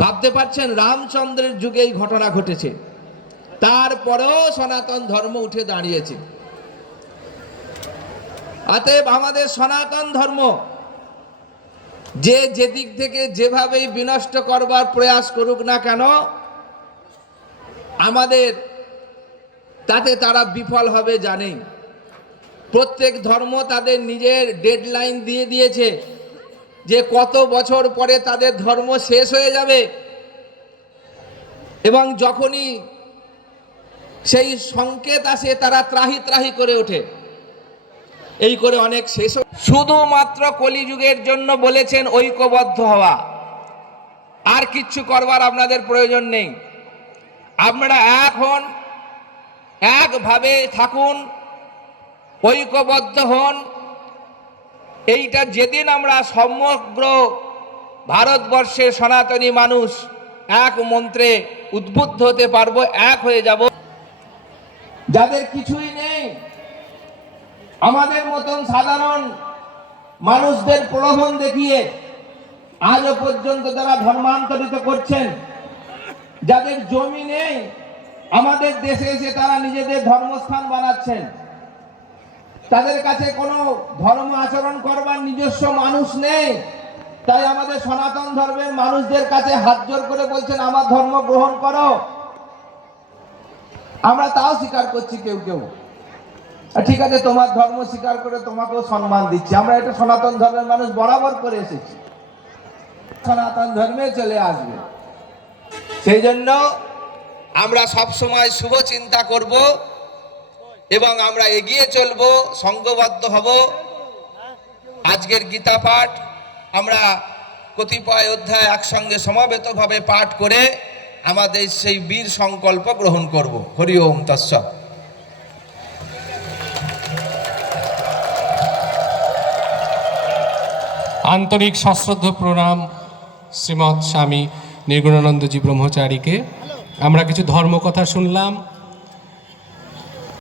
ভাবতে পারছেন রামচন্দ্রের যুগে এই ঘটনা ঘটেছে। তারপরেও সনাতন ধর্ম উঠে দাঁড়িয়েছে। অতএব আমাদের সনাতন ধর্ম, যে যেদিক থেকে যেভাবেই বিনষ্ট করবার প্রয়াস করুক না কেন, আমাদের তাতে তারা বিফল হবে জানেই। প্রত্যেক ধর্ম তাদের নিজের ডেডলাইন দিয়ে দিয়েছে। যে কত বছর পরে তাদের ধর্ম শেষ হয়ে যাবে। এবং যখনই সেই সংকেত আসে, তারা ত্রাহি ত্রাহি করে ওঠে। এই করে অনেক শেষ শুধুমাত্র কলিযুগের জন্য বলেছেন ঐক্যবদ্ধ হওয়া। আর কিচ্ছু করবার আপনাদের প্রয়োজন নেই। আপনারা এক হন, একভাবে থাকুন, ঐক্যবদ্ধ হন এইটা যেদিন আমরা সমগ্র ভারতবর্ষে সনাতনী মানুষ এক মন্ত্রে উদ্বুদ্ধ হতে পারব, এক হয়ে যাব। যাদের কিছুই নেই, আমাদের মতন সাধারণ মানুষদের প্রলোভন দেখিয়ে আজও পর্যন্ত তারা ধর্মান্তরিত করছেন, যাদের জমি নেই, আমাদের দেশে এসে তারা নিজেদের ধর্মস্থান বানাচ্ছেন। তাদের কাছে কোনো ধর্ম আচরণ করবার নিজস্ব মানুষ নেই। তাই আমাদের সনাতন ধর্মের মানুষদের কাছে হাত জোর করে বলছেন, আমার ধর্ম গ্রহণ করো। আমরা তাও স্বীকার করছি কেউ কেউ। ঠিক আছে, তোমার ধর্ম স্বীকার করে তোমাকেও সম্মান দিচ্ছি। আমরা এটা সনাতন ধর্মের মানুষ বরাবর করে এসেছি। সনাতন ধর্মে চলে আসবে। সেই জন্য আমরা সব সময় শুভ চিন্তা করব। এবং আমরা এগিয়ে চলব সংঘবদ্ধ হব। আজকের গীতা পাঠ আমরা কতিপয় অধ্যায় একসঙ্গে সমবেতভাবে পাঠ করে আমাদের সেই বীর সংকল্প গ্রহণ করব। হরি ওম তৎসব আন্তরিক সশ্রদ্ধ প্রণাম শ্রীমৎ স্বামী নির্গুণানন্দজি ব্রহ্মচারীকে। আমরা কিছু ধর্মকথা শুনলাম